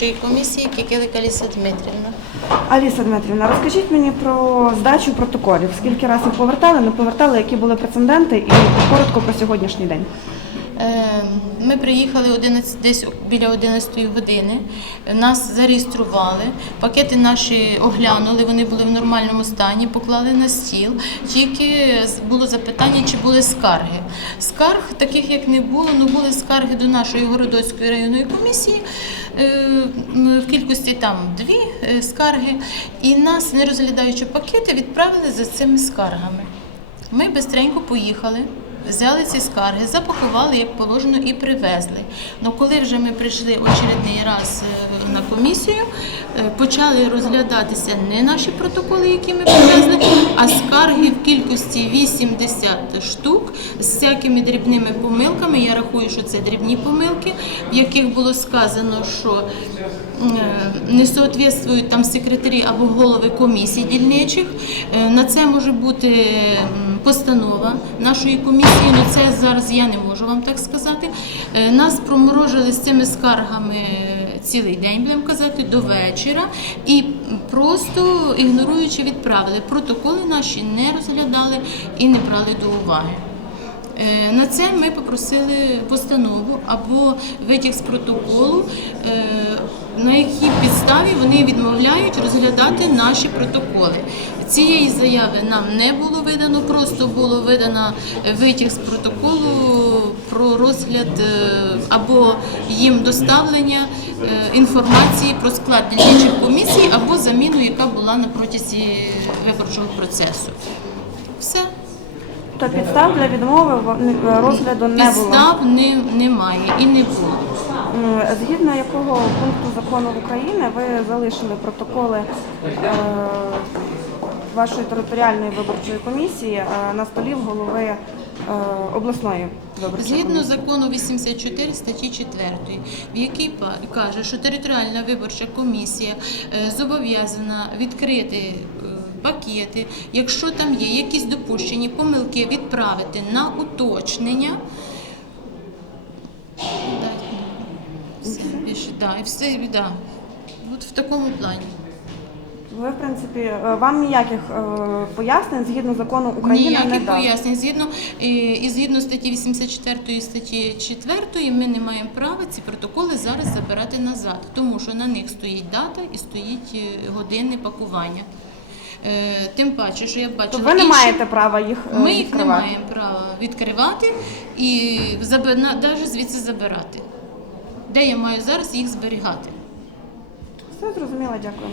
Комісії Кікелика Ліса Дмитрівна. Аліса Дмитрівна, розкажіть мені про здачу протоколів. Скільки разів повертали, не повертали, які були прецеденти, і коротко про сьогоднішній день. Е, Ми приїхали 11, десь біля 11 години. Нас зареєстрували, пакети наші оглянули, вони були в нормальному стані, поклали на стіл. Тільки було запитання, чи були скарги. Скарг таких як не було, але були скарги до нашої городоцької районної комісії. Е, В кількості там дві е, скарги, і нас, не розглядаючи пакети, відправили за цими скаргами. Ми бистренько поїхали, взяли ці скарги, запакували як положено і привезли. Ну коли вже ми прийшли очередний раз е, на комісію, е, почали розглядатися не наші протоколи, які ми привезли, а скарги в кількості 80 штук з всякими дрібними помилками. Я рахую, що це дрібні помилки, в яких було сказано, що е, не соответствують там секретарі або голови комісій дільничих. На це може бути постанова нашої комісії, але це зараз я не можу вам так сказати. Е, Нас проморожили з цими скаргами цілий день, будемо казати, до вечора, і просто ігноруючи відправили. Протоколи наші не розглядали і не брали до уваги. Е, На це ми попросили постанову або витяг з протоколу, е, на якій підставі вони відмовляють розглядати наші протоколи. Цієї заяви нам не було видано, просто було видано витяг з протоколу про розгляд е, або їм доставлення інформації про склад дільничих комісій або заміну, яка була на протязі виборчого процесу. Все. То підстав для відмови розгляду не було. Підстав не, немає і не було. Згідно якого пункту закону України ви залишили протоколи е, вашої територіальної виборчої комісії е, на столі в голови е, обласної виборчої Згідно комісії? закону 84 статті 4, в якій каже, що територіальна виборча комісія е, зобов'язана відкрити е, пакети, якщо там є якісь допущені помилки, відправити на уточнення. Все, більше, да, і все, да. От в такому плані. Ви, в принципі, е, вам ніяких е, пояснень згідно закону України не Ніяких дали? пояснень. Згідно, е, і згідно статті 84 статті 4 ми не маємо права ці протоколи зараз забирати назад, тому що на них стоїть дата і стоїть годинне пакування. Е, Тим паче, що я бачила То ви не інші- маєте права їх е, ми їх не маємо права відкривати і навіть звідси забирати. Де я маю зараз їх зберігати? Все зрозуміло, дякую.